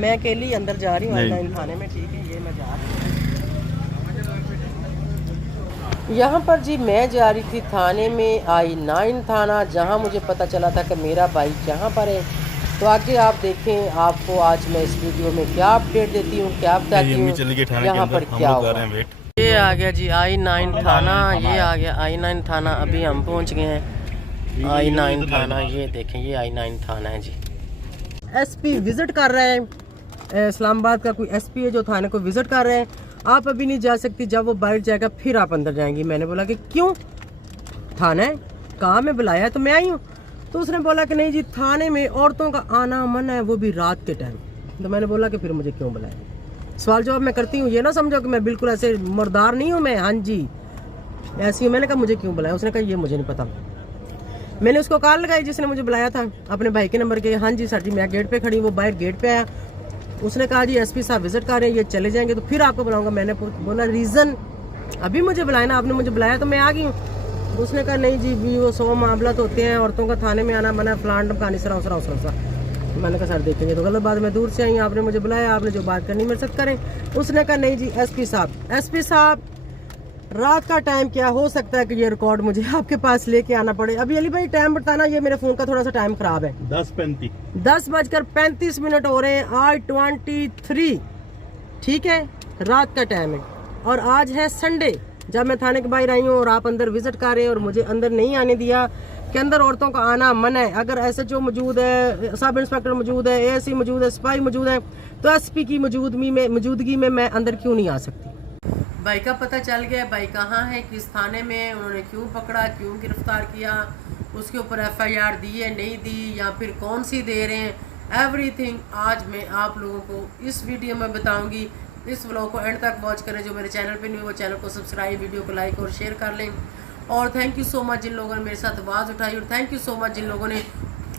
मैं अकेली अंदर जा रही हूँ आई-9 थाने में। ठीक है, ये मैं जा रही हूँ यहाँ पर जी। मैं जा रही थी थाने में, आई-9 थाना, जहाँ मुझे पता चला था कि मेरा भाई यहाँ पर है। तो आगे आप देखें, आपको आज मैं इस वीडियो में क्या अपडेट देती हूँ, क्या बताती हूँ यहाँ पर क्या हुआ। ये आ गया जी आई-9 थाना, ये आ गया आई-9 थाना। अभी हम पहुँच गए हैं आई-9 थाना। ये देखें, ये आई-9 थाना है जी। एसपी विजिट कर रहे हैं, इस्लामाबाद का कोई एसपी है जो थाने को विजिट कर रहे हैं। आप अभी नहीं जा सकती, जब वो बाहर जाएगा फिर आप अंदर जाएंगी। मैंने बोला कि क्यों, थाना है, कहाँ में बुलाया तो मैं आई हूँ। तो उसने बोला कि नहीं जी, थाने में औरतों का आना मना है, वो भी रात के टाइम। तो मैंने बोला कि फिर मुझे क्यों बुलाया। सवाल जवाब मैं करती हूँ, ये ना समझो कि मैं बिल्कुल ऐसे मर्दार नहीं हूँ मैं। हाँ जी, ऐसी हूँ। मैंने कहा मुझे क्यों बुलाया। उसने कहा ये मुझे नहीं पता। मैंने उसको कॉल लगाई जिसने मुझे बुलाया था, अपने भाई के नंबर के। हाँ जी सर जी, मैं गेट पे खड़ी, वो बाहर गेट पे आया। उसने कहा जी एसपी साहब विजिट कर रहे हैं, ये चले जाएंगे तो फिर आपको बुलाऊंगा। मैंने बोला रीज़न, अभी मुझे बुलाया ना, आपने मुझे बुलाया तो मैं आ गई हूँ। उसने कहा नहीं जी, भी वो 100 मामला तो होते हैं, औरतों का थाने में आना मना, प्लांट कहानी सरा उसरा उसरा सा। मैंने कहा सर देखेंगे तो गलत बात, मैं दूर से आई, आपने मुझे बुलाया, आपने जो बात करनी मेरे साथ करें। उसने कहा नहीं जी एसपी साहब रात का टाइम क्या हो सकता है कि ये रिकॉर्ड मुझे आपके पास लेके आना पड़े। अभी अली भाई टाइम बताना, ये मेरे फोन का थोड़ा सा टाइम खराब है। 10:35 हो रहे हैं, I-23। ठीक है, रात का टाइम है और आज है संडे। जब मैं थाने के बाहर आई हूँ और आप अंदर विजिट कर रहे हैं और मुझे अंदर नहीं आने दिया कि अंदर औरतों का आना मना है। अगर SHO मौजूद है, सब इंस्पेक्टर मौजूद है, ASC मौजूद है, सिपाही मौजूद है, तो SP की मौजूदगी में मैं अंदर क्यों नहीं आ सकती। भाई का पता चल गया, भाई कहाँ है, किस थाने में, उन्होंने क्यों पकड़ा, क्यों गिरफ्तार किया, उसके ऊपर FIR दी है नहीं दी, या फिर कौन सी दे रहे हैं, एवरीथिंग आज मैं आप लोगों को इस वीडियो में बताऊंगी। इस व्लॉग को एंड तक वॉच करें। जो मेरे चैनल पे नहीं है वो चैनल को सब्सक्राइब, वीडियो को लाइक और शेयर कर लें। और थैंक यू सो मच जिन लोगों ने मेरे साथ आवाज़ उठाई, और थैंक यू सो मच जिन लोगों ने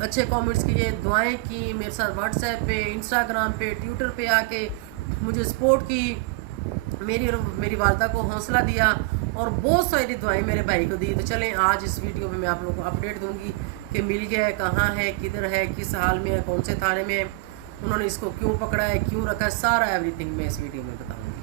अच्छे कॉमेंट्स किए, दुआएँ की, मेरे साथ व्हाट्सएप पे, इंस्टाग्राम पे, ट्विटर पे आके मुझे सपोर्ट की, मेरी वालदा को हौसला दिया और बहुत सारी दुआएं मेरे भाई को दी। तो चलें आज इस वीडियो में मैं आप लोगों को अपडेट दूंगी कि मिल गया है, कहाँ है, किधर है, किस हाल में है, कौन से थाने में है, उन्होंने इसको क्यों पकड़ा है, क्यों रखा है, सारा एवरीथिंग मैं इस वीडियो में बताऊंगी।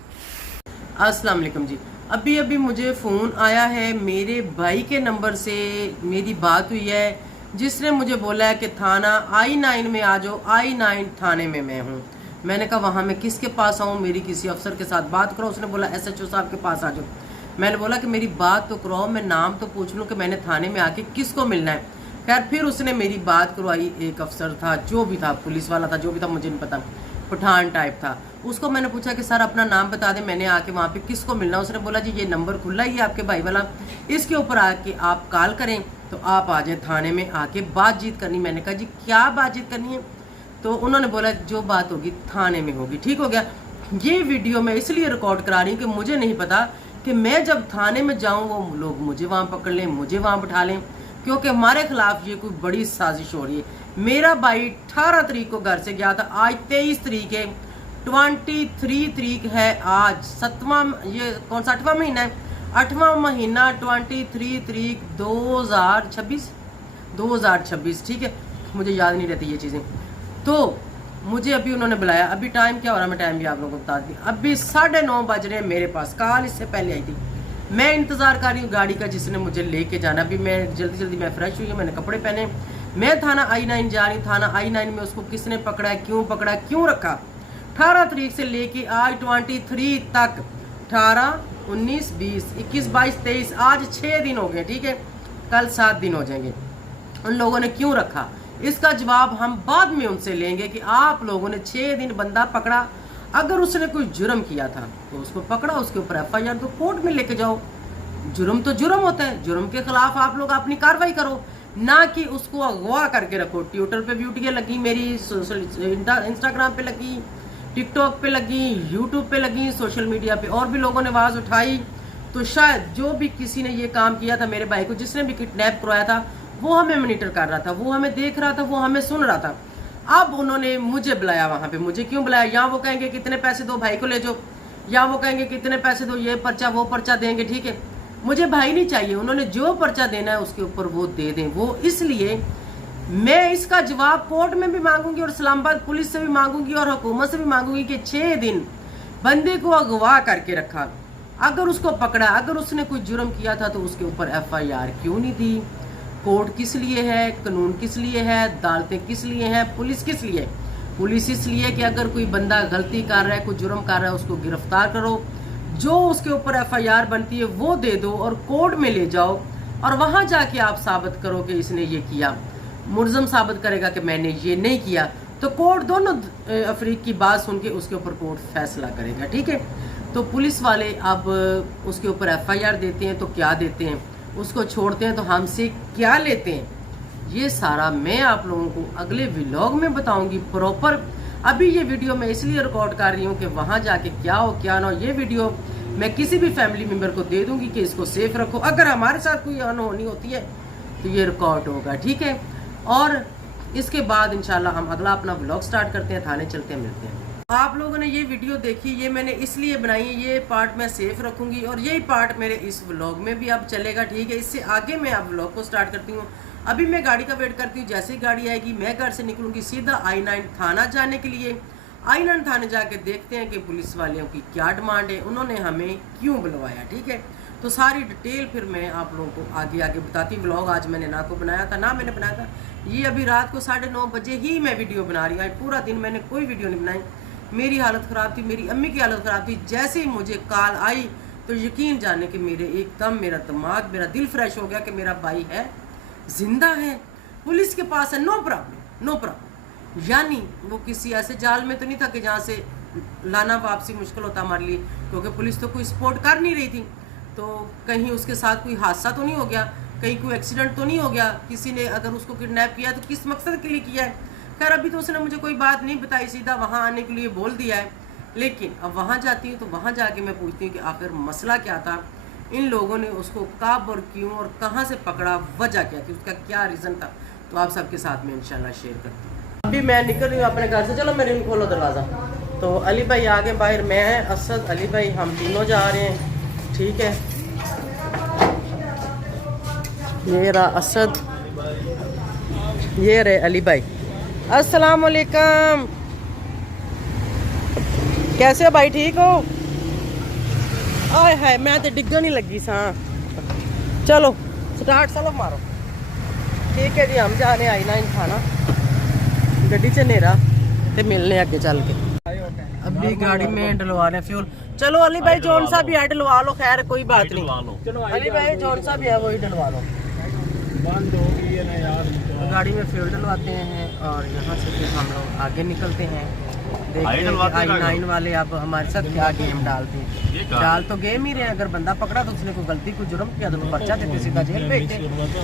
अस्सलाम वालेकुम जी। अभी मुझे फ़ोन आया है, मेरे भाई के नंबर से मेरी बात हुई है, जिसने मुझे बोला है कि थाना I-9 में आ जाओ, I-9 थाने में मैं हूँ। मैंने कहा वहाँ मैं किसके पास आऊँ, मेरी किसी अफसर के साथ बात करो। उसने बोला SHO साहब के पास आ जाओ। मैंने बोला कि मेरी बात तो कराओ, मैं नाम तो पूछ लूँ कि मैंने थाने में आके किसको मिलना है। खैर फिर उसने मेरी बात करवाई, एक अफसर था, जो भी था, पुलिस वाला था, जो भी था मुझे नहीं पता, पठान टाइप था। उसको मैंने पूछा कि सर अपना नाम बता दें, मैंने आके वहाँ पे किसको मिलना। उसने बोला जी ये नंबर खुला ही है आपके भाई वाला, इसके ऊपर आके आप कॉल करें तो आप आ जाए थाने में, आके बातचीत करनी। मैंने कहा जी क्या बातचीत करनी है। तो उन्होंने बोला जो बात होगी थाने में होगी। ठीक हो गया। ये वीडियो मैं इसलिए रिकॉर्ड करा रही हूँ कि मुझे नहीं पता कि मैं जब थाने में जाऊँ वो लोग मुझे वहाँ पकड़ लें, मुझे वहाँ बिठा लें, क्योंकि हमारे खिलाफ ये कोई बड़ी साजिश हो रही है। मेरा भाई 18 तारीख को घर से गया था, आज 23 तारीख है, 23 तारीख है आज, 7वां, ये कौन सा 8वां महीना है, 8वां महीना, 23 तारीख 2026। ठीक है, मुझे याद नहीं रहती ये चीज़ें। तो मुझे अभी उन्होंने बुलाया, अभी टाइम क्या हो रहा है, मैं टाइम भी आप लोगों को बता दी। अभी 9:30 बज रहे हैं मेरे पास, कॉल इससे पहले आई थी। मैं इंतज़ार कर रही हूँ गाड़ी का जिसने मुझे लेके जाना। अभी मैं जल्दी मैं फ्रेश हुई हूँ, मैंने कपड़े पहने, मैं थाना I-9 जा रही हूँ। थाना I-9 में उसको किसने पकड़ा है, क्यों रखा। 18 तारीख से लेके आज 23 तक, 18, 19, 20, 21, 22, 23, आज 6 दिन हो गए। ठीक है, कल 7 दिन हो जाएंगे। उन लोगों ने क्यों रखा, इसका जवाब हम बाद में उनसे लेंगे कि आप लोगों ने 6 दिन बंदा पकड़ा। अगर उसने कोई जुर्म किया था तो उसको पकड़ा, उसके ऊपर FIR तो कोर्ट में लेके जाओ। जुर्म तो जुर्म होता है, जुर्म के खिलाफ आप लोग अपनी कार्रवाई करो, ना कि उसको अगवा करके रखो। ट्विटर पे वीडियो लगी मेरी, इंस्टाग्राम पे लगी, टिकटॉक पे लगी, यूट्यूब पे लगी, सोशल मीडिया पे और भी लोगों ने आवाज़ उठाई। तो शायद जो भी किसी ने ये काम किया था मेरे भाई को, जिसने भी किडनैप करवाया था, वो हमें मॉनिटर कर रहा था, वो हमें देख रहा था, वो हमें सुन रहा था। अब उन्होंने मुझे बुलाया वहाँ पे। मुझे क्यों बुलाया, या वो कहेंगे कितने पैसे दो भाई को ले जाओ, या वो कहेंगे कितने पैसे दो, ये पर्चा वो पर्चा देंगे। ठीक है, मुझे भाई नहीं चाहिए, उन्होंने जो पर्चा देना है उसके ऊपर वो दे दें। वो इसलिए मैं इसका जवाब कोर्ट में भी मांगूंगी और इस्लामाबाद पुलिस से भी मांगूंगी और हुकूमत से भी मांगूंगी कि 6 दिन बंदे को अगवा करके रखा, अगर उसको पकड़ा, अगर उसने कोई जुर्म किया था तो उसके ऊपर FIR क्यों नहीं दी? कोर्ट किस लिए है, कानून किस लिए है, अदालतें किस लिए हैं, पुलिस किस लिए? पुलिस इसलिए कि अगर कोई बंदा गलती कर रहा है, कोई जुर्म कर रहा है, उसको गिरफ्तार करो, जो उसके ऊपर FIR बनती है वो दे दो और कोर्ट में ले जाओ और वहां जाके आप साबित करो कि इसने ये किया। मुलज़म साबित करेगा कि मैंने ये नहीं किया, तो कोर्ट दोनों अफरीक की बात सुन के उसके ऊपर कोर्ट फैसला करेगा, ठीक है। तो पुलिस वाले अब उसके ऊपर FIR देते हैं तो क्या देते हैं, उसको छोड़ते हैं तो हमसे क्या लेते हैं, ये सारा मैं आप लोगों को अगले व्लॉग में बताऊंगी प्रॉपर। अभी ये वीडियो मैं इसलिए रिकॉर्ड कर रही हूँ कि वहाँ जाके क्या हो क्या ना हो, ये वीडियो मैं किसी भी फैमिली मेम्बर को दे दूंगी कि इसको सेफ रखो, अगर हमारे साथ कोई अनहोनी होती है तो ये रिकॉर्ड होगा, ठीक है। और इसके बाद इंशाल्लाह हम अगला अपना व्लॉग स्टार्ट करते हैं, थाने चलते हैं, मिलते हैं। आप लोगों ने ये वीडियो देखी, ये मैंने इसलिए बनाई है, ये पार्ट मैं सेफ रखूंगी और यही पार्ट मेरे इस व्लॉग में भी अब चलेगा, ठीक है। इससे आगे मैं अब व्लॉग को स्टार्ट करती हूँ। अभी मैं गाड़ी का वेट करती हूँ, जैसे ही गाड़ी आएगी मैं घर से निकलूंगी सीधा I9 थाना जाने के लिए। I9 थाने जाके देखते हैं कि पुलिस वालों की क्या डिमांड है, उन्होंने हमें क्यों बुलवाया, ठीक है। तो सारी डिटेल फिर मैं आप लोगों को आगे आगे बताती। व्लॉग आज मैंने ना को बनाया था, ना मैंने बनाया था, ये अभी रात को 9:30 बजे ही मैं वीडियो बना रही हूँ। आज पूरा दिन मैंने कोई वीडियो नहीं बनाई, मेरी हालत ख़राब थी, मेरी अम्मी की हालत ख़राब थी। जैसे ही मुझे कॉल आई तो यकीन जाने कि मेरे एकदम मेरा दिमाग, मेरा दिल फ्रेश हो गया कि मेरा भाई है, जिंदा है, पुलिस के पास है, नो प्रॉब्लम, नो प्रॉब्लम। यानी वो किसी ऐसे जाल में तो नहीं था कि जहाँ से लाना वापसी मुश्किल होता हमारे लिए, क्योंकि पुलिस तो कोई सपोर्ट कर नहीं रही थी। तो कहीं उसके साथ कोई हादसा तो नहीं हो गया, कहीं कोई एक्सीडेंट तो नहीं हो गया, किसी ने अगर उसको किडनैप किया तो किस मकसद के लिए किया है। खैर अभी तो उसने मुझे कोई बात नहीं बताई, सीधा वहाँ आने के लिए बोल दिया है। लेकिन अब वहाँ जाती हूँ तो वहाँ जाके मैं पूछती हूँ कि आखिर मसला क्या था, इन लोगों ने उसको कब और क्यों और कहाँ से पकड़ा, वजह क्या थी, उसका क्या रीज़न था, तो आप सबके साथ में इंशाल्लाह शेयर करती हूँ। अभी मैं निकल रही हूँ अपने घर से, चलो मेरे खोलो दरवाज़ा। तो अली भाई आगे बाहर, मैं असद, अली भाई, हम तीनों जा रहे हैं, ठीक है। ये रहा असद, ये रहे अली भाई। अस्सलाम वालेकुम, कैसे हो भाई, ठीक हो? आय हाय मैं तो डिग्गन ही लगी सा। चलो स्टार्ट, चलो मारो, ठीक है जी। हम जा रहे हैं I9 थाना, गड्डी च नेरा ते मिलने आगे चल के। अभी गाड़ी में डलवा रहे फ्यूल। चलो अली भाई जौन सा भी है डलवा लो, खैर कोई बात नहीं। अली भाई जौन सा भी है वही डलवा लो। बंद हो गई है ना यार। गाड़ी में फ्यूल डलवाते हैं और यहाँ से फिर हम लोग आगे निकलते हैं। देखते हैं I9 वाले अब हमारे साथ क्या गेम डालते हैं। डाल तो गेम ही रहे, अगर बंदा पकड़ा तो उसने कोई गलती, कोई जुर्म किया तो पर्चा देते, सीधा जेल भेजते,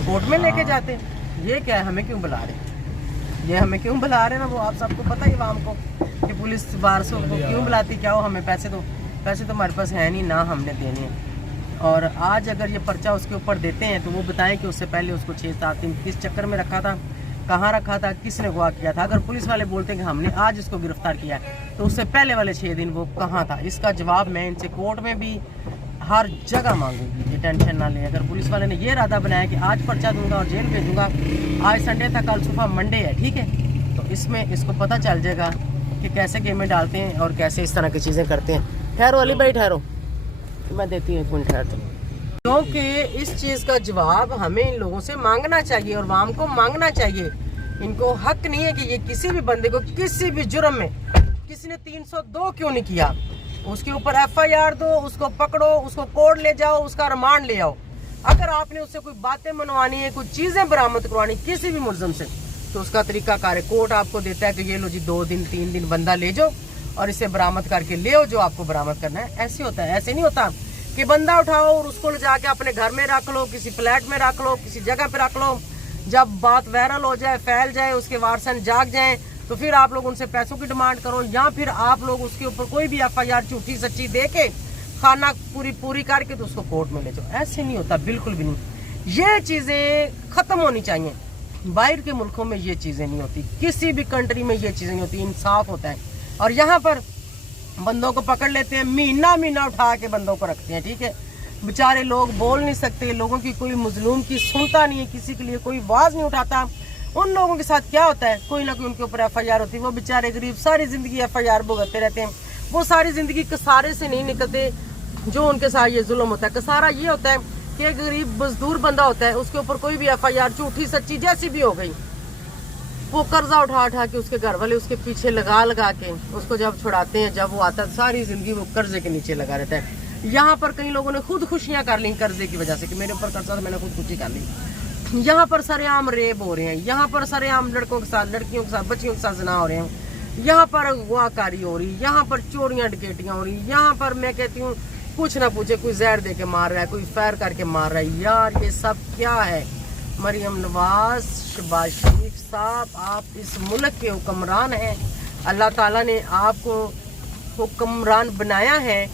कोर्ट में लेके जाते। ये क्या है, हमें क्यों बुला रहे, ये हमें क्यों बुला रहे ना, वो आप सबको पता ही आवाम को कि पुलिस बाहर से को क्यों बुलाती, क्या हो, हमें पैसे दो, पैसे तो हमारे पास है नहीं ना हमने देने हैं। और आज अगर ये पर्चा उसके ऊपर देते हैं तो वो बताएं कि उससे पहले उसको 6-7 दिन किस चक्कर में रखा था, कहाँ रखा था, किसने अगवा किया था। अगर पुलिस वाले बोलते हैं कि हमने आज इसको गिरफ्तार किया तो उससे पहले वाले 6 दिन वो कहाँ था, इसका जवाब मैं इनसे कोर्ट में भी हर जगह मांगूंगी, ये टेंशन ना लें। अगर पुलिस वाले ने ये इरादा बनाया कि आज पर्चा दूंगा और जेल भेजूंगा, आज संडे था, कल सुबह मंडे है, ठीक है, तो इसमें इसको पता चल जाएगा कि कैसे गेमें डालते हैं और कैसे इस तरह की चीज़ें करते हैं। ठहरो अली भाई ठहरो, मैं देती हूँ 1 मिनट ठहर दो, क्योंकि इस चीज़ का जवाब हमें इन लोगों से मांगना चाहिए और वाम को मांगना चाहिए। इनको हक नहीं है कि ये किसी भी बंदे को किसी भी जुर्म में, किसी ने 302 क्यों नहीं किया, उसके ऊपर FIR दो, उसको पकड़ो, उसको कोर्ट ले जाओ, उसका रिमांड ले आओ। अगर आपने उससे कोई बातें मनवानी है, कुछ चीज़ें बरामद करवानी किसी भी मुलज़म से, तो उसका तरीका कार है, कोर्ट आपको देता है कि ये लो जी 2 दिन 3 दिन बंदा ले जाओ और इसे बरामद करके ले आओ जो आपको बरामद करना है। ऐसे होता है, ऐसे नहीं होता कि बंदा उठाओ और उसको ले जाके अपने घर में रख लो, किसी फ्लैट में रख लो, किसी जगह पे रख लो, जब बात वायरल हो जाए, फैल जाए, उसके वारसन जाग जाएं, तो फिर आप लोग उनसे पैसों की डिमांड करो, या फिर आप लोग उसके ऊपर कोई भी FIR झूठी सच्ची दे के खाना पूरी करके तो उसको कोर्ट में ले जाओ। ऐसे नहीं होता, बिल्कुल भी नहीं। ये चीज़ें ख़त्म होनी चाहिए। बाहर के मुल्कों में ये चीज़ें नहीं होती, किसी भी कंट्री में ये चीज़ें नहीं होती, इंसाफ होता है। और यहाँ पर बंदों को पकड़ लेते हैं, महीना उठा के बंदों को रखते हैं, ठीक है। बेचारे लोग बोल नहीं सकते, लोगों की कोई मजलूम की सुनता नहीं है, किसी के लिए कोई आवाज़ नहीं उठाता, उन लोगों के साथ क्या होता है, कोई ना कोई उनके ऊपर FIR होती है। वो बेचारे गरीब सारी जिंदगी FIR भुगतते रहते हैं। वो सारी जिंदगी कसारे से नहीं निकलते जो उनके साथ ये जुल्म होता है। कसारा ये होता है कि एक गरीब मजदूर बंदा होता है, उसके ऊपर कोई भी FIR झूठी सच्ची जैसी भी हो गई, वो कर्जा उठा उठा के उसके घर वाले उसके पीछे लगा लगा के उसको जब छुड़ाते हैं, जब वो आता है सारी जिंदगी वो कर्जे के नीचे लगा रहता है। यहाँ पर कई लोगों ने खुद खुशियां कर ली कर्जे की वजह से कि मेरे ऊपर कर्जा था, मैंने खुद खुशी कर ली। यहाँ पर सरेआम रेप हो रहे हैं, यहाँ पर सरेआम लड़कों के साथ, लड़कियों के साथ, बच्चियों के साथ ज़िना हो रहे हैं, यहाँ पर अगवाकारी हो रही, यहाँ पर चोरियां डकैतियां हो रही, यहाँ पर मैं कहती हूँ कुछ ना पूछे कोई जहर दे के मार रहा है, कोई फायर करके मार रहा है। यार ये सब क्या है? मरियम नवाज, शहबाज शरीफ साहब, आप इस मुल्क के हुक्मरान हैं, अल्लाह ताला ने आपको हुक्मरान बनाया है,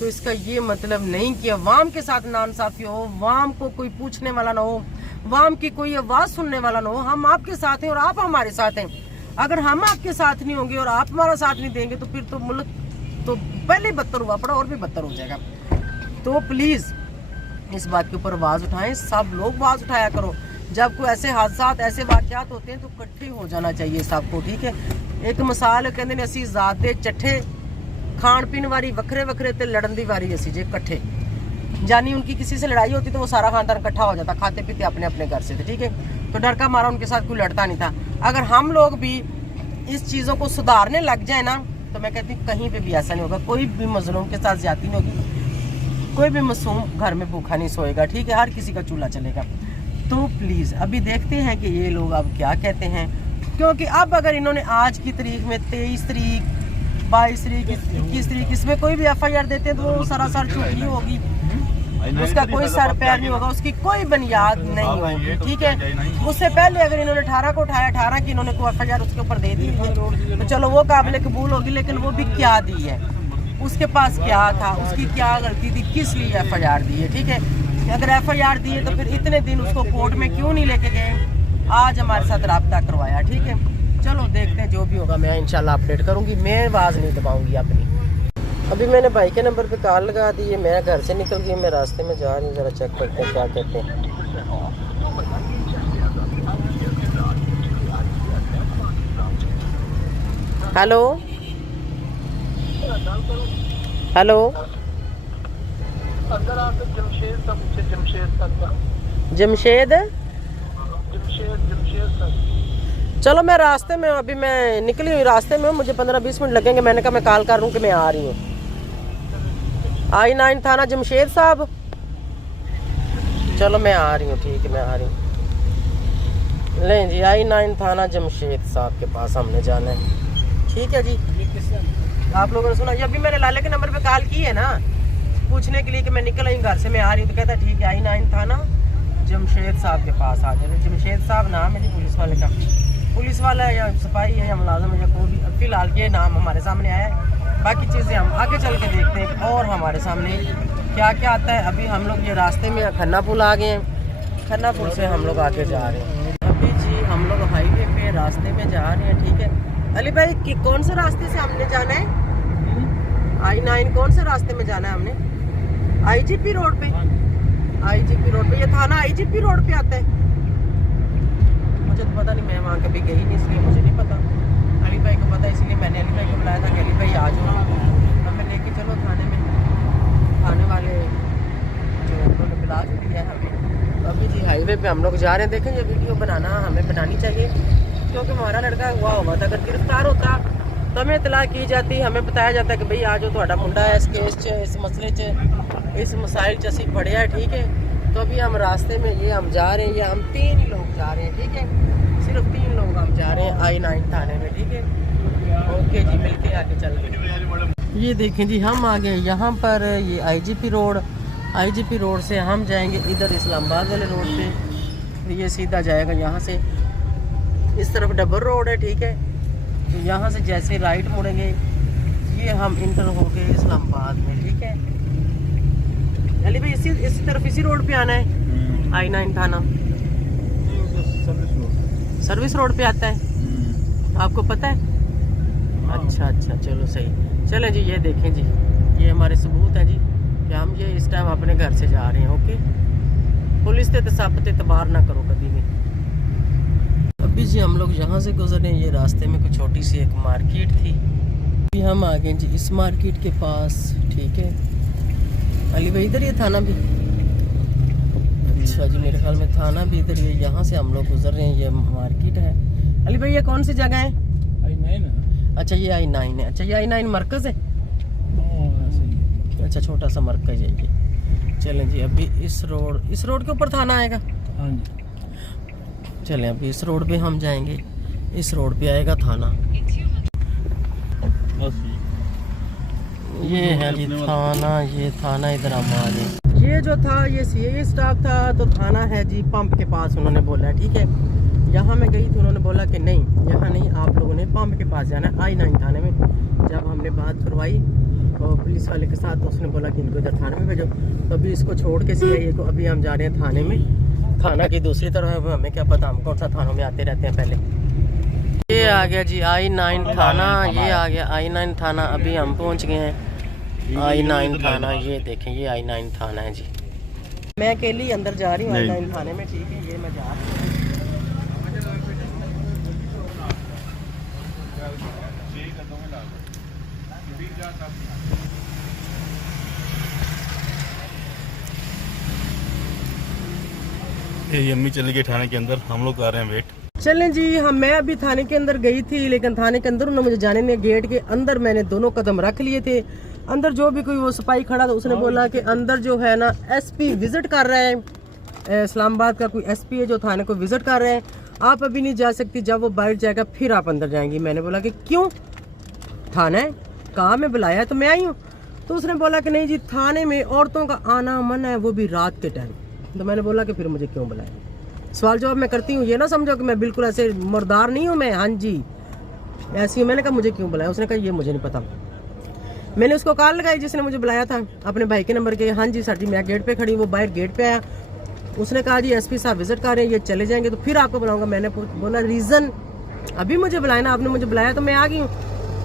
तो इसका ये मतलब नहीं कि अवाम के साथ नाइंसाफी हो, अवाम को कोई पूछने वाला ना हो, अवाम की कोई आवाज़ सुनने वाला ना हो। हम आपके साथ हैं और आप हमारे साथ हैं। अगर हम आपके साथ नहीं होंगे और आप हमारा साथ नहीं देंगे तो फिर तो मुल्क तो पहले ही बदतर हुआ पड़ा और भी बदतर हो जाएगा। तो प्लीज़ इस बात के ऊपर आवाज़ उठाएं, सब लोग आवाज़ उठाया करो। जब कोई ऐसे हादसात ऐसे वाक़यात होते हैं तो इकट्ठे हो जाना चाहिए सबको, ठीक है। एक मिसाल कहते हैं असी ज़ाते चट्ठे, खान पीन वारी वखरे वखरे ते लड़न दी वारी असी जे इकट्ठे। जानी उनकी किसी से लड़ाई होती तो वो सारा खानदान इकट्ठा हो जाता, खाते पीते अपने अपने घर से थे, ठीक है। तो डर का मारा उनके साथ कोई लड़ता नहीं था। अगर हम लोग भी इस चीज़ों को सुधारने लग जाए ना, तो मैं कहती हूँ कहीं पे भी ऐसा नहीं होगा, कोई भी मजलूम के साथ ज्यादती नहीं होगी, कोई भी मासूम घर में भूखा नहीं सोएगा, ठीक है। हर किसी का चूल्हा चलेगा। तो प्लीज़ अभी देखते हैं कि ये लोग अब क्या कहते हैं, क्योंकि अब अगर इन्होंने आज की तारीख में 23 तारीख, 22 तारीख, 21 तारीख इसमें कोई भी FIR देते हैं तो वो सरासर झूठी होगी, उसका कोई सर पैर नहीं होगा, उसकी कोई बुनियाद नहीं होगी, ठीक है। उससे पहले अगर इन्होंने 18 को उठाया, 18 की इन्होंने कोई FIR उसके ऊपर दे दी है तो चलो वो काबिल कबूल होगी, लेकिन वो भी क्या दी है, उसके पास क्या था, उसकी क्या गलती थी, किस लिए FIR दी है, ठीक है। अगर FIR दी है तो फिर इतने दिन उसको कोर्ट में क्यों नहीं लेके गए, आज हमारे साथ रब्ता करवाया, ठीक है। चलो देखते हैं जो भी होगा, मैं इंशाल्लाह अपडेट करूँगी, मैं आवाज़ नहीं दबाऊँगी अपनी। अभी मैंने भाई के नंबर पे कॉल लगा दी है, मैं घर से निकल गई, मैं रास्ते में जा रही हूँ, ज़रा चेक करते हैं क्या कहते हैं। हेलो हेलो, जमशेद, चलो मैं रास्ते में, अभी मैं निकली हुई रास्ते में हूँ, मुझे 15-20 मिनट लगेंगे। मैंने कहा मैं कॉल कर लूँ कि मैं आ रही हूँ। I9 थाना जमशेद साहब, चलो मैं आ रही हूँ, ठीक है मैं आ रही हूँ। लें जी, I9 थाना जमशेद साहब के पास हमने जाना है, ठीक है जी। आप लोगों ने सुना, अभी मैंने लाले के नंबर पे कॉल की है ना, पूछने के लिए कि मैं निकल आई घर से, मैं आ रही हूँ, तो कहता ठीक है I9 थाना जमशेद साहब के पास आ जाए। जमशेद साहब नाम है जी पुलिस वाले का, पुलिस वाला है या सिपाही है या मुलाजिम है या कोई भी, फिलहाल ये नाम हमारे सामने आया है। बाकी चीज़ें हम आगे चल के देखते हैं और हमारे सामने क्या क्या आता है। अभी हम लोग ये रास्ते में खन्ना पुल आ गए हैं, खन्ना पुल से हम लोग आगे जा रहे हैं। अभी जी हम लोग हाईवे पे रास्ते में जा रहे हैं, ठीक है। अली भाई कि कौन से रास्ते से हमने जाना है? I9 कौन से रास्ते में जाना है हमने? IGP रोड पे, IGP रोड पे, ये थाना IGP रोड पे आता है। मुझे तो पता नहीं, मैं वहाँ कभी गई नहीं इसलिए मुझे नहीं पता। अली भाई को पता, इसलिए मैंने अली भाई को बुलाया था कि अली भाई आ जाओ, हमें लेके चलो थाने में। थाने वाले जो उन्होंने बुला के दिया है हमें। तो अभी जी हाईवे पे हम लोग जा रहे हैं। देखें ये वीडियो बनाना हमें बनानी चाहिए, क्योंकि हमारा लड़का हुआ होगा था, अगर गिरफ्तार होता तो हमें इतला की जाती, हमें बताया जाता कि भाई आ जाओ थोड़ा मुंडा है इस केस च, इस मसले च, इस मसाइल च असी फड़िया है, ठीक है। तो अभी हम रास्ते में ये हम जा रहे हैं, ये हम 3 ही लोग जा रहे हैं, ठीक है, सिर्फ 3 लोग हम जा रहे हैं I9 थाने में, ठीक है। ओके जी, मिलते हैं आगे चल के। ये देखें जी हम आ गए यहाँ पर, ये IGP रोड, IGP रोड से हम जाएंगे इधर इस्लामाबाद वाले रोड पे, ये सीधा जाएगा यहाँ से, इस तरफ डबल रोड है, ठीक है। तो यहाँ से जैसे राइट मुड़ेंगे ये हम इंटर हो गए इस्लामाबाद में, ठीक है। अली भाई इसी तरफ इसी रोड पे आना है I9 थाना, सर्विस रोड पे आता है, आपको पता है? अच्छा अच्छा, चलो सही। चलें जी, ये देखें जी, ये हमारे सबूत हैं जी कि हम ये इस टाइम अपने घर से जा रहे हैं, ओके। पुलिस ते सब ते तबार ना करो कभी भी। अभी जी हम लोग यहाँ से गुजरे, ये रास्ते में कुछ छोटी सी एक मार्केट थी, अभी हम आ गए जी इस मार्केट के पास। ठीक है अली भाई, इधर ये थाना भी, अच्छा जी मेरे ख्याल में थाना भी इधर ही है। यहाँ से हम लोग गुजर रहे हैं, ये मार्केट है। अली भाई ये कौन सी जगह है? I9। अच्छा ये I9 है। अच्छा ये I9 मरकज है। अच्छा छोटा सा मरकज है ये। चलें जी अभी इस रोड के ऊपर थाना आएगा। चलें अभी इस रोड पे हम जाएंगे, इस रोड पे आएगा थाना। ये है जी थाना, ये थाना, इधर हम आ गए। ये जो था ये CI स्टाफ था, तो थाना है जी पंप के पास, उन्होंने बोला। ठीक है यहाँ मैं गई थी, उन्होंने बोला कि नहीं यहाँ नहीं, आप लोगों ने पंप के पास जाना है I9 थाने में। जब हमने बात करवाई और पुलिस वाले के साथ, तो उसने बोला कि इनको इधर थाने में भेजो। तो अभी इसको छोड़ के CI को अभी हम जा रहे हैं थाने में। थाना की दूसरी तरफ है, हमें क्या पता, हम कौन सा थानों में आते रहते हैं पहले। ये आ गया जी I9 थाना, ये आ गया I9 थाना। अभी हम पहुंच गए हैं I9 थाना। ये देखें ये I9 थाना है जी। मैं अकेली अंदर जा रही हूँ I9 थाने में। ठीक है ये मैं जा रही हूँ। ये यम्मी चली गई थाने के अंदर, हम लोग कर रहे हैं वेट। चलें जी मैं अभी थाने के अंदर गई थी, लेकिन थाने के अंदर उन्होंने मुझे जाने नहीं। गेट के अंदर मैंने दोनों कदम रख लिए थे। अंदर जो भी कोई वो सिपाही खड़ा था, उसने बोला कि अंदर जो है ना SP विजिट कर रहा है, इस्लामाबाद का कोई SP है जो थाने को विजिट कर रहे हैं, आप अभी नहीं जा सकती, जब वो बाहर जाएगा फिर आप अंदर जाएंगी। मैंने बोला कि क्यों, थाना है, कहाँ में बुलाया तो मैं आई हूँ। तो उसने बोला कि नहीं जी थाने में औरतों का आना मना है, वो भी रात के टाइम। तो मैंने बोला कि फिर मुझे क्यों बुलाया। सवाल जवाब मैं करती हूँ, ये ना समझो कि मैं बिल्कुल ऐसे मुर्दार नहीं हूँ मैं, हाँ जी ऐसी हूँ। मैंने कहा मुझे क्यों बुलाया, उसने कहा ये मुझे नहीं पता। मैंने उसको कॉल लगाई जिसने मुझे बुलाया था, अपने भाई के नंबर के। हाँ जी सर जी मैं गेट पे खड़ी, वो बाहर गेट पे आया, उसने कहा जी SP साहब विजिट कर रहे हैं, ये चले जाएंगे तो फिर आपको बुलाऊंगा। मैंने बोला रीज़न, अभी मुझे बुलाया ना, आपने मुझे बुलाया तो मैं आ गई हूँ।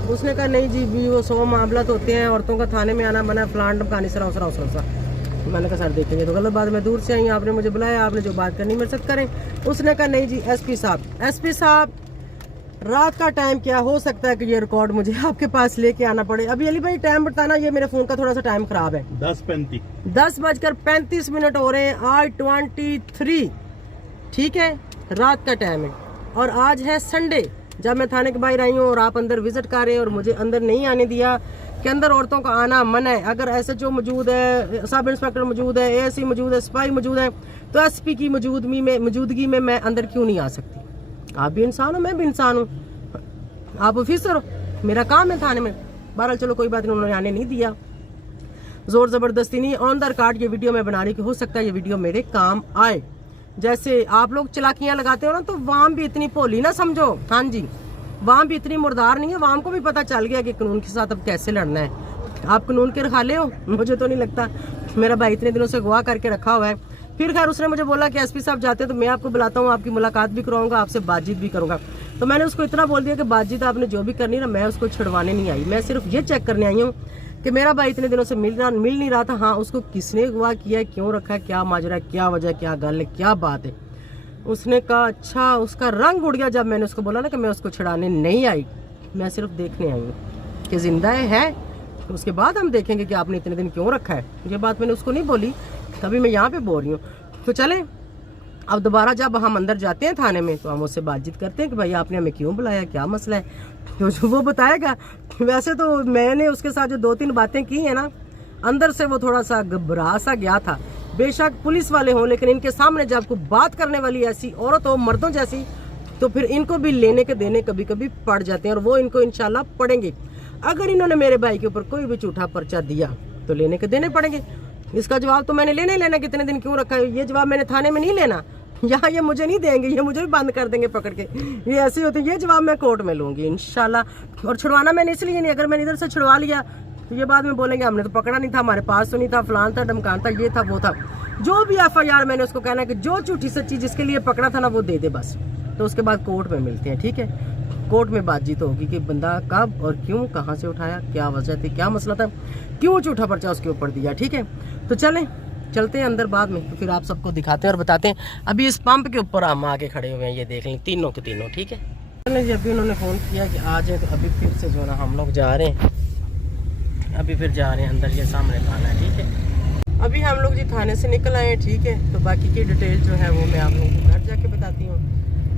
उसने कहा नहीं जी भी वो 100 मामला तो होते हैं, औरतों का थाने में आना मना, प्लांट कहानी सरा उसरा उसरा सा। मैंने कहा सर देखेंगे तो गलत बात, मैं दूर से आई, आपने मुझे बुलाया, आपने जो बात करनी मेरे साथ करें। उसने कहा नहीं जी SP साहब रात का टाइम क्या हो सकता है कि ये रिकॉर्ड मुझे आपके पास लेके आना पड़े। अभी अली भाई टाइम बताना, ये मेरे फ़ोन का थोड़ा सा टाइम ख़राब है। 10:35 हो रहे हैं, I23। ठीक है रात का टाइम है और आज है संडे। जब मैं थाने के बाहर आई हूँ और आप अंदर विजिट कर रहे हैं और मुझे अंदर नहीं आने दिया कि अंदर औरतों का आना मना है। अगर SHO मौजूद है, सब इंस्पेक्टर मौजूद है, ASC मौजूद है, सिपाही मौजूद है, तो SP की मौजूदगी में मैं अंदर क्यों नहीं आ सकती? आप भी इंसान हो, मैं भी इंसान हूँ, आप ऑफिसर हो, मेरा काम है थाने में। बहरहाल चलो कोई बात नहीं, उन्होंने आने नहीं दिया, जोर ज़बरदस्ती नहीं। ऑन द रिकॉर्ड ये वीडियो मैं बना रही कि हो सकता है ये वीडियो मेरे काम आए। जैसे आप लोग चलाकियाँ लगाते हो ना, तो वाम भी इतनी भोली ना समझो। हाँ जी वाम भी इतनी मुर्दार नहीं है, वाम को भी पता चल गया कि कानून के साथ अब कैसे लड़ना है। आप कानून के रखाले हो, मुझे तो नहीं लगता। मेरा भाई इतने दिनों से अगवा करके रखा हुआ है। फिर खैर उसने मुझे बोला कि SP साहब जाते हैं तो मैं आपको बुलाता हूँ, आपकी मुलाकात भी कराऊंगा, आपसे बातचीत भी करूँगा। तो मैंने उसको इतना बोल दिया कि बातचीत आपने जो भी करनी ना, मैं उसको छुड़वाने नहीं आई, मैं सिर्फ ये चेक करने आई हूँ कि मेरा भाई इतने दिनों से मिल नहीं रहा था। हाँ उसको किसने अगवा किया है, क्यों रखा है, क्या माजरा, क्या वजह, क्या गल है, क्या बात है। उसने कहा अच्छा, उसका रंग उड़ गया जब मैंने उसको बोला ना कि मैं उसको छुड़ाने नहीं आई, मैं सिर्फ देखने आई हूँ कि जिंदा है। तो उसके बाद हम देखेंगे कि आपने इतने दिन क्यों रखा है। ये बात मैंने उसको नहीं बोली, तभी मैं यहाँ पे बोल रही हूँ। तो चले अब दोबारा जब हम अंदर जाते हैं थाने में, तो हम उससे बातचीत करते हैं कि भाई आपने हमें क्यों बुलाया, क्या मसला है, तो जो वो बताएगा। वैसे तो मैंने उसके साथ जो 2-3 बातें की हैं ना, अंदर से वो थोड़ा सा घबरा सा गया था। बेशक पुलिस वाले हों, लेकिन इनके सामने जब आपको बात करने वाली ऐसी औरत हो, मर्दों जैसी, तो फिर इनको भी लेने के देने कभी कभी पड़ जाते हैं, और वो इनको इंशाल्लाह पड़ेंगे। अगर इन्होंने मेरे भाई के ऊपर कोई भी झूठा पर्चा दिया तो लेने के देने पड़ेंगे। इसका जवाब तो मैंने लेना ही लेना, कितने दिन क्यों रखा है, ये जवाब मैंने थाने में नहीं लेना। यहाँ ये मुझे नहीं देंगे, ये मुझे भी बंद कर देंगे पकड़ के, ये ऐसे होते। ये जवाब मैं कोर्ट में लूंगी इंशाल्लाह। और छुड़वाना मैंने इसलिए नहीं, अगर मैंने इधर से छुड़वा लिया तो ये बाद में बोलेंगे हमने तो पकड़ा नहीं था, हमारे पास तो नहीं था, फलान था, डमकान था, ये था, वो था। जो भी FIR मैंने उसको कहना है कि जो झूठी सच्ची जिसके लिए पकड़ा था ना, वो दे दे बस। तो उसके बाद कोर्ट में मिलते हैं। ठीक है कोर्ट में बातचीत होगी कि बंदा कब और क्यों, कहाँ से उठाया, क्या वजह थी, क्या मसला था, क्यों झूठा पर्चा उसके ऊपर दिया। ठीक है तो चलें चलते हैं अंदर बाद में, तो फिर आप सबको दिखाते हैं और बताते हैं। अभी इस पंप के ऊपर हम आके खड़े हुए हैं, ये देख लें तीनों के तीनों, ठीक है। जी अभी उन्होंने फ़ोन किया कि आ जाए, तो अभी फिर से जो है ना हम लोग जा रहे हैं, अभी फिर जा रहे हैं अंदर, ये सामने थाना है, ठीक है। अभी हम लोग जी थाने से निकल आए हैं, ठीक है। तो बाकी की डिटेल जो है वो मैं आप लोगों को घर जाके बताती हूँ।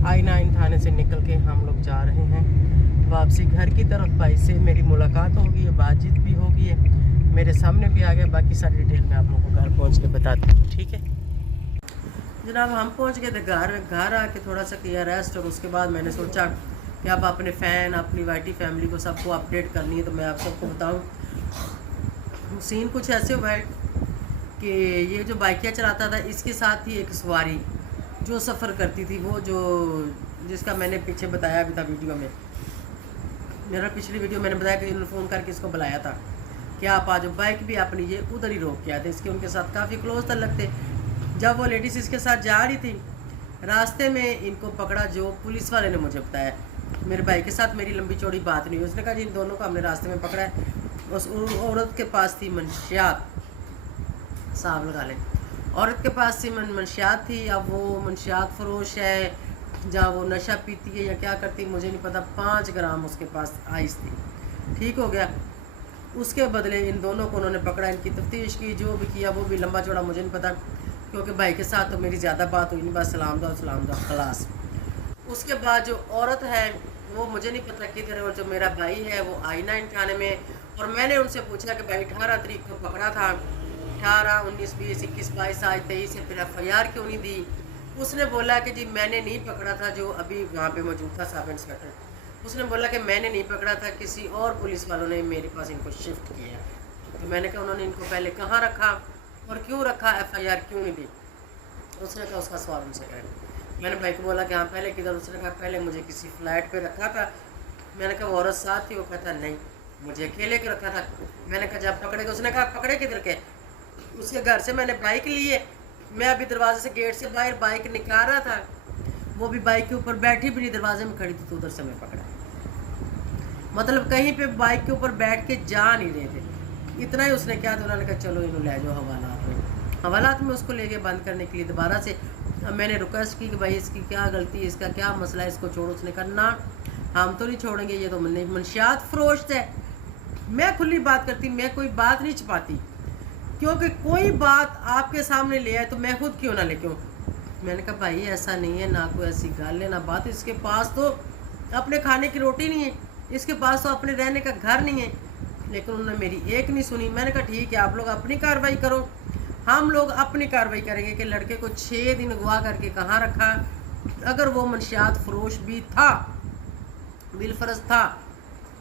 I9 थाने से निकल के हम लोग जा रहे हैं वापसी घर की तरफ। भाई से मेरी मुलाकात होगी है, बातचीत भी होगी है, मेरे सामने भी आ गया। बाकी सारी डिटेल मैं आप लोगों को घर पहुँच के बताती हूँ, ठीक है जनाब। हम पहुँच गए थे घर आके थोड़ा सा किया रेस्ट, और उसके बाद मैंने सोचा कि अब अपने फ़ैन, अपनी वाईटी फैमिली को सबको अपडेट करनी है, तो मैं आप सबको बताऊँ। सीन कुछ ऐसे हुआ है कि ये जो बाइकियाँ चलाता था, इसके साथ ही एक सवारी जो सफ़र करती थी, वो जो जिसका मैंने पीछे बताया भी था वीडियो में, मेरा पिछली वीडियो मैंने बताया कि इन्होंने फ़ोन करके इसको बुलाया था कि आप आज बाइक भी अपनी ये उधर ही रोक के आए थे। इसके उनके साथ काफ़ी क्लोज तल्लक थे। जब वो लेडीज़ इसके साथ जा रही थी, रास्ते में इनको पकड़ा, जो पुलिस वाले ने मुझे बताया। मेरे भाई के साथ मेरी लंबी चौड़ी बात नहीं हुई, उसने कहा जी इन दोनों को हमने रास्ते में पकड़ा है। उस औरत के पास थी मंशियात, साहब लगा लें, औरत के पास थी मंशियात थी। अब वो मंशियात फरोश है, जहाँ वो नशा पीती है या क्या करती है मुझे नहीं पता। 5 ग्राम उसके पास आइस थी, ठीक हो गया। उसके बदले इन दोनों को उन्होंने पकड़ा, इनकी तफ्तीश की, जो भी किया वो भी लंबा चौड़ा मुझे नहीं पता, क्योंकि भाई के साथ तो मेरी ज़्यादा बात हुई नहीं, बस सलाम दो खलास। उसके बाद जो औरत है वो मुझे नहीं पता किधर है, और जो मेरा भाई है वो I9 थाने में। और मैंने उनसे पूछा कि भाई 18 तारीख को पकड़ा था, 18, 19, 20, 21, 22, आज 23 से फिर FIR क्यों नहीं दी? उसने बोला कि जी मैंने नहीं पकड़ा था, जो अभी वहाँ पे मौजूद था सब इंस्पेक्टर, उसने बोला कि मैंने नहीं पकड़ा था, किसी और पुलिस वालों ने मेरे पास इनको शिफ्ट किया। तो मैंने कहा उन्होंने इनको पहले कहाँ रखा और क्यों रखा, FIR क्यों नहीं दी? उसने कहा उसका सवाल उनसे करें। मैंने भाई को बोला कि हाँ पहले किधर? उसने कहा पहले मुझे किसी फ्लैट पे रखा था। मैंने कहा वो औरत साथ थी? वो कहता नहीं मुझे अकेले के रखा था। मैंने कहा जब पकड़े? उसने कहा पकड़े किधर के? उसके घर से मैंने बाइक ली है, मैं अभी दरवाजे से गेट से बाहर बाइक निकाल रहा था, वो भी बाइक के ऊपर बैठी भी नहीं, दरवाजे में खड़ी थी, तो उधर से मैं पकड़ा। मतलब कहीं पे बाइक के ऊपर बैठ के जा नहीं रहे थे। इतना ही उसने क्या, तो उन्होंने कहा चलो इन्हों ले जाओ हवालात में उसको लेके बंद करने के लिए दोबारा से। अब मैंने रिक्वेस्ट की कि भाई इसकी क्या गलती है, इसका क्या मसला है, इसको छोड़ो। उसने कहा ना हम तो नहीं छोड़ेंगे, ये तो मंशियात फरोश है। मैं खुली बात करती, मैं कोई बात नहीं छिपाती, क्योंकि कोई बात आपके सामने ले आए तो मैं खुद क्यों ना ले क्यों। मैंने कहा भाई ऐसा नहीं है, ना कोई ऐसी गाल है ना बात, इसके पास तो अपने खाने की रोटी नहीं है, इसके पास तो अपने रहने का घर नहीं है। लेकिन उन्होंने मेरी एक नहीं सुनी। मैंने कहा ठीक है आप लोग अपनी कार्रवाई करो, हम लोग अपनी कार्रवाई करेंगे कि लड़के को 6 दिन अगवा करके कहाँ रखा। अगर वो मंशियात फरोश भी था, बिलफर्ज था,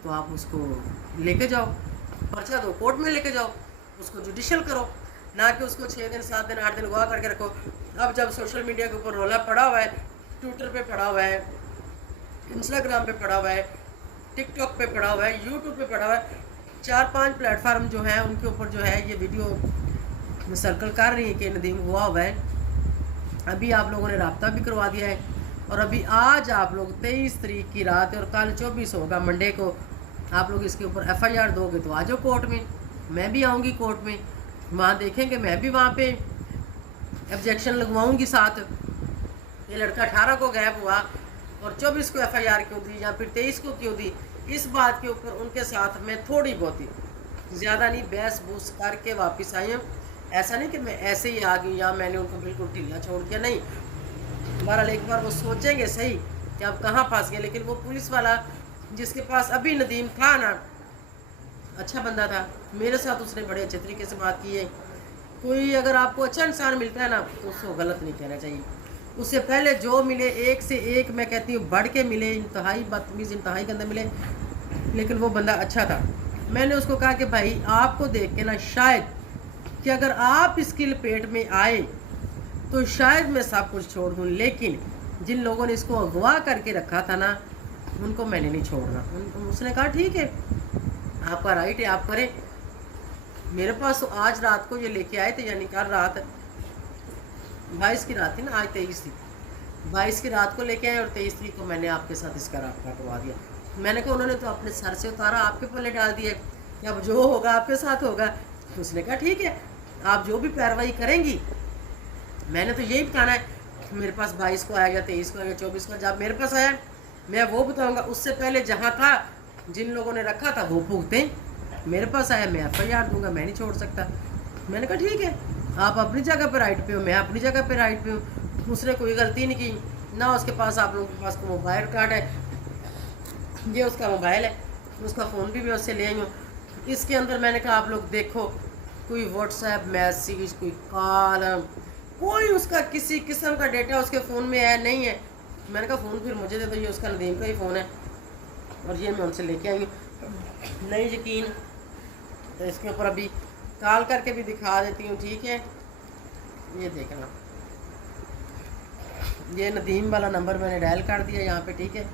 तो आप उसको लेके जाओ, पर्चा दो, कोर्ट में लेके जाओ, उसको जुडिशल करो, ना कि उसको 6 दिन 7 दिन 8 दिन अगवा करके रखो। अब जब सोशल मीडिया के ऊपर रोला पड़ा हुआ है, ट्विटर पे पड़ा हुआ है, इंस्टाग्राम पे पड़ा हुआ है, टिकटॉक पे पड़ा हुआ है, यूट्यूब पे पड़ा हुआ है, 4-5 प्लेटफार्म जो है उनके ऊपर जो है ये वीडियो सर्कल कर रही है कि नदीम हुआ है। अभी आप लोगों ने राब्ता भी करवा दिया है, और अभी आज आप लोग 23 तारीख की रात है और कल 24 होगा मंडे को, आप लोग इसके ऊपर FIR दोगे तो आ जाओ कोर्ट में, मैं भी आऊँगी कोर्ट में, वहाँ देखेंगे, मैं भी वहाँ पे ऑब्जेक्शन लगवाऊँगी साथ। ये लड़का 18 को गायब हुआ और 24 को FIR क्यों दी या फिर 23 को क्यों दी, इस बात के ऊपर उनके साथ मैं थोड़ी बहुत ही ज़्यादा नहीं बहस बूस करके वापस आई हूँ। ऐसा नहीं कि मैं ऐसे ही आ गई या मैंने उनको बिल्कुल ढीला छोड़ दिया, नहीं। बहरहाल एक बार वो सोचेंगे सही कि अब कहाँ फंस गए। लेकिन वो पुलिस वाला जिसके पास अभी नदीम था ना, अच्छा बंदा था, मेरे साथ उसने बड़े अच्छे तरीके से बात की है। कोई अगर आपको अच्छा इंसान मिलता है ना तो उसको गलत नहीं कहना चाहिए। उससे पहले जो मिले एक से एक, मैं कहती हूँ बढ़ के मिले, इंतहाई बदतमीज़, इंतहाई गंदे मिले, लेकिन वो बंदा अच्छा था। मैंने उसको कहा कि भाई आपको देख के ना शायद कि अगर आप इसकी लपेट में आए तो शायद मैं सब कुछ छोड़ दूँ, लेकिन जिन लोगों ने इसको अगवा करके रखा था ना उनको मैंने नहीं छोड़ना। उसने कहा ठीक है आपका राइट है, आप करें। मेरे पास तो आज रात को ये लेके आए थे, यानी कल रात 22 की रात थी ना, आज 23 थी, 22 की रात को लेके आए और 23 तारीख को मैंने आपके साथ इसका राब्ता करवा दिया। मैंने कहा उन्होंने तो अपने सर से उतारा, आपके पल्ले डाल दिया कि अब जो होगा आपके साथ होगा। तो उसने कहा ठीक है, आप जो भी कार्रवाई करेंगी, मैंने तो यही बताना है। मेरे पास 22 को आएगा, 23 को आएगा, 24 को, जब मेरे पास आया मैं वो बताऊंगा। उससे पहले जहाँ था, जिन लोगों ने रखा था वो भुगते। मेरे पास आया, मैं FIR दूंगा, मैं नहीं छोड़ सकता। मैंने कहा ठीक है, आप अपनी जगह पर राइट पे हो, मैं अपनी जगह पे राइट पे हूँ। उसने कोई गलती नहीं की ना, उसके पास आप लोगों के पास को मोबाइल कार्ड है, ये उसका मोबाइल है, उसका फ़ोन भी मैं उससे ले आई हूँ। इसके अंदर मैंने कहा आप लोग देखो, कोई व्हाट्सएप मैसेज, कोई कॉल, कोई उसका किसी किस्म का डेटा उसके फ़ोन में है नहीं है। मैंने कहा फ़ोन फिर मुझे दे दो, ये उसका नदीम का ही फ़ोन है और ये मैं उनसे लेके आई हूँ। नहीं यकीन तो इसके ऊपर अभी कॉल करके भी दिखा देती हूँ, ठीक है। ये देखना, ये नदीम वाला नंबर मैंने डायल कर दिया यहाँ पे, ठीक है।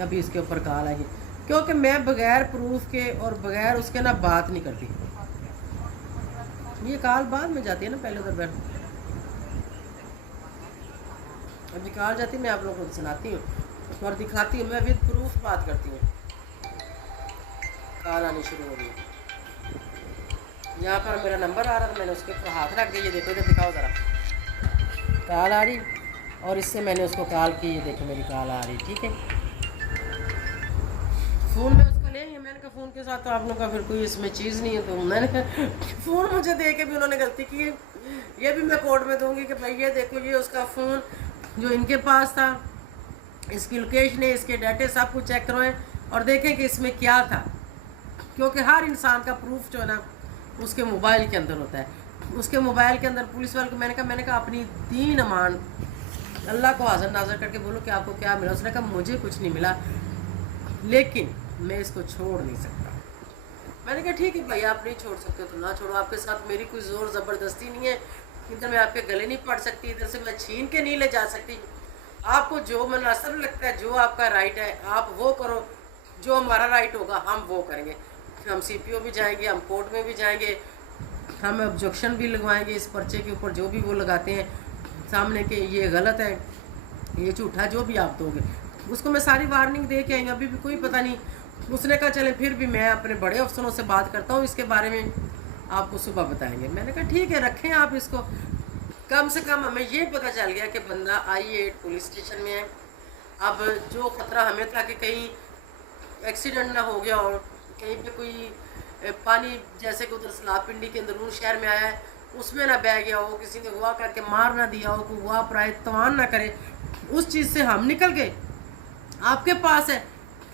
अभी इसके ऊपर कॉल आएगी, क्योंकि मैं बगैर प्रूफ के और बगैर उसके ना बात नहीं करती। ये कॉल बाद में जाती है ना, पहले उधर बैठ अभी कॉल जाती है, मैं आप लोगों को सुनाती हूँ और दिखाती हूँ, मैं विद प्रूफ बात करती हूँ। कॉल आनी शुरू हो गई, यहाँ पर मेरा नंबर आ रहा था, मैंने उसके ऊपर हाथ रख दिया। ये देखो, इधर दिखाओ ज़रा, कॉल आ रही, और इससे मैंने उसको कॉल की, ये देखो मेरी कॉल आ रही, ठीक है। फ़ोन में उसका ले, मैंने कहा फ़ोन के साथ तो आप लोगों का फिर कोई इसमें चीज़ नहीं है, तो मैंने कहा फ़ोन मुझे दे के भी उन्होंने गलती की है। ये भी मैं कोर्ट में दूंगी कि भाई ये देखो, ये उसका फ़ोन जो इनके पास था, इसकी लोकेशन है, इसके डाटे सब कुछ चेक करवाएं और देखें कि इसमें क्या था, क्योंकि हर इंसान का प्रूफ जो है ना उसके मोबाइल के अंदर होता है। उसके मोबाइल के अंदर पुलिस वाले को मैंने कहा अपनी दीन अमान अल्लाह को हाज़िर नाज़िर करके बोलो कि आपको क्या मिला। उसने कहा मुझे कुछ नहीं मिला, लेकिन मैं इसको छोड़ नहीं सकता। मैंने कहा ठीक है भाई, आप नहीं छोड़ सकते तो ना छोड़ो, आपके साथ मेरी कोई ज़ोर ज़बरदस्ती नहीं है। इधर मैं आपके गले नहीं पड़ सकती, इधर से मैं छीन के नहीं ले जा सकती। आपको जो मुनासिब लगता है, जो आपका राइट है, आप वो करो। जो हमारा राइट होगा हम वो करेंगे। हम CPO भी जाएंगे, हम कोर्ट में भी जाएंगे, हम ऑब्जेक्शन भी लगवाएंगे इस पर्चे के ऊपर, जो भी वो लगाते हैं सामने के ये गलत है, ये झूठा, जो भी आप दोगे उसको मैं सारी वार्निंग दे के आई। अभी भी कोई पता नहीं, उसने कहा चले फिर भी मैं अपने बड़े अफसरों से बात करता हूँ इसके बारे में, आपको सुबह बताएंगे। मैंने कहा ठीक है, रखें आप इसको। कम से कम हमें ये पता चल गया कि बंदा I8 पुलिस स्टेशन में है। अब जो ख़तरा हमें था कि कहीं एक्सीडेंट ना हो गया और कहीं पे कोई पानी जैसे कि उधर सलापिंडी के अंदरून शहर में आया है उसमें ना बह गया हो, किसी ने हुआ करके मार ना दिया हो, कोई हुआ प्राय तवान ना करे, उस चीज़ से हम निकल गए। आपके पास है,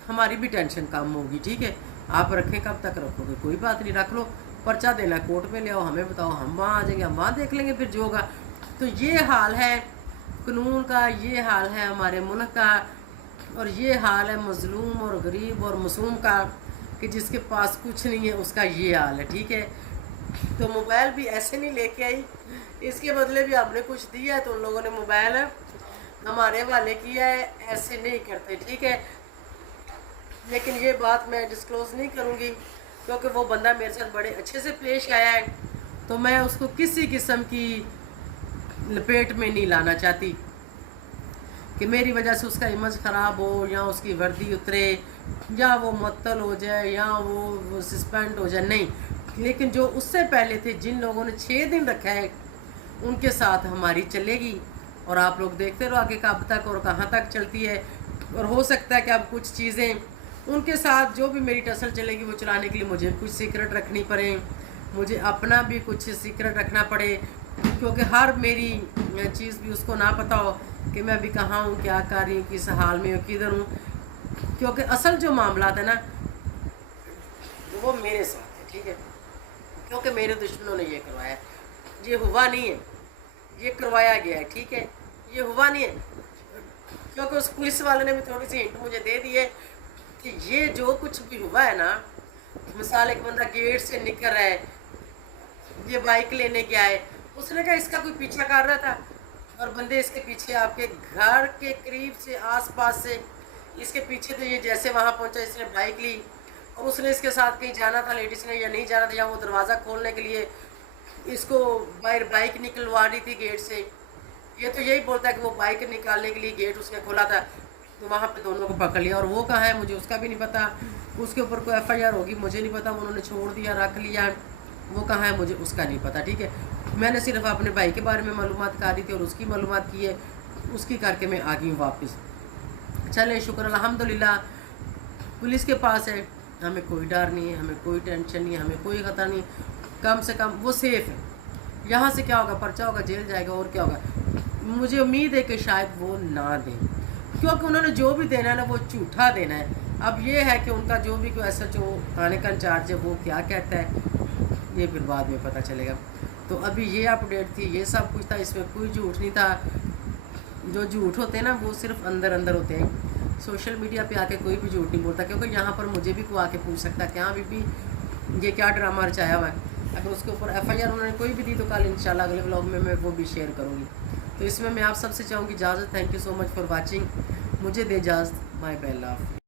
हमारी भी टेंशन कम होगी, ठीक है। आप रखें, कब तक रखोगे, कोई बात नहीं, रख लो। पर्चा देना कोर्ट में ले आओ, हमें बताओ, हम वहाँ आ जाएंगे, हम वहाँ देख लेंगे फिर जो होगा। तो ये हाल है कानून का, ये हाल है हमारे मुल्क का, और ये हाल है मजलूम और गरीब और मासूम का कि जिसके पास कुछ नहीं है उसका ये हाल है, ठीक है। तो मोबाइल भी ऐसे नहीं लेके आई, इसके बदले भी हमने कुछ दिया है, तो उन लोगों ने मोबाइल हमारे वाले किया है, ऐसे नहीं करते, ठीक है। लेकिन ये बात मैं डिस्क्लोज़ नहीं करूँगी क्योंकि वो बंदा मेरे साथ बड़े अच्छे से पेश आया है, तो मैं उसको किसी किस्म की लपेट में नहीं लाना चाहती कि मेरी वजह से उसका इमेज ख़राब हो, या उसकी वर्दी उतरे, या वो मुअत्तल हो जाए, या वो सस्पेंड हो जाए, नहीं। लेकिन जो उससे पहले थे, जिन लोगों ने 6 दिन रखा है, उनके साथ हमारी चलेगी और आप लोग देखते रहो आगे कब तक और कहाँ तक चलती है। और हो सकता है कि अब कुछ चीज़ें उनके साथ जो भी मेरी टसल चलेगी वो चलाने के लिए मुझे कुछ सीक्रेट रखनी पड़े, मुझे अपना भी कुछ सीक्रेट रखना पड़े, क्योंकि हर मेरी चीज़ भी उसको ना पता हो कि मैं अभी कहाँ हूँ, क्या कर रही हूँ, किस हाल में हूँ, किधर हूँ। क्योंकि असल जो मामला है ना वो मेरे साथ है, ठीक है। क्योंकि मेरे दुश्मनों ने ये करवाया, ये हुआ नहीं है, ये करवाया गया है, ठीक है। ये हुआ नहीं है क्योंकि उस पुलिस वाले ने भी थोड़ी सी हिंट मुझे दे दी है कि ये जो कुछ भी हुआ है ना, मिसाल एक बंदा गेट से निकल रहा है, ये बाइक लेने गया है, उसने कहा इसका कोई पीछा कर रहा था और बंदे इसके पीछे आपके घर के करीब से आसपास से इसके पीछे, तो ये जैसे वहाँ पहुँचा इसने बाइक ली और उसने इसके साथ कहीं जाना था लेडीज़ ने, या नहीं जाना था, या वो दरवाज़ा खोलने के लिए इसको बाहर बाइक निकलवा रही थी गेट से। ये तो यही बोलता है कि वो बाइक निकालने के लिए गेट उसने खोला था, तो वहाँ पे दोनों को पकड़ लिया। और वो कहाँ है मुझे उसका भी नहीं पता, उसके ऊपर कोई FIR होगी मुझे नहीं पता, उन्होंने छोड़ दिया, रख लिया, वो कहाँ है मुझे उसका नहीं पता, ठीक है। मैंने सिर्फ अपने भाई के बारे में मालूमात करी थी और उसकी मालूमात की है, उसकी करके मैं आ गई हूँ वापस। चले शुक्र अल्हम्दुलिल्लाह पुलिस के पास है, हमें कोई डर नहीं है, हमें कोई टेंशन नहीं है, हमें कोई खतरा नहीं, कम से कम वो सेफ़ है। यहाँ से क्या होगा, पर्चा होगा, जेल जाएगा, और क्या होगा। मुझे उम्मीद है कि शायद वो ना दें, क्योंकि उन्होंने जो भी देना है ना वो झूठा देना है। अब ये है कि उनका जो भी कोई SHO थाने का इंचार्ज है वो क्या कहता है ये फिर बाद में पता चलेगा। तो अभी ये अपडेट थी, ये सब कुछ था, इसमें कोई झूठ नहीं था। जो झूठ होते हैं ना वो सिर्फ अंदर अंदर होते हैं, सोशल मीडिया पे आके कोई भी झूठ नहीं बोलता, क्योंकि यहाँ पर मुझे भी कोई आके पूछ सकता है कि हाँ बीबी ये क्या ड्रामा रचाया हुआ है। अगर उसके ऊपर FIR उन्होंने कोई भी दी तो कल इंशाल्लाह अगले व्लॉग में मैं वो भी शेयर करूँगी। तो इसमें मैं आप सबसे चाहूँगी इजाज़त। Thank you so much for watching, मुझे दे इजाज़त, बाय बाय, अल्लाह हाफ़िज़।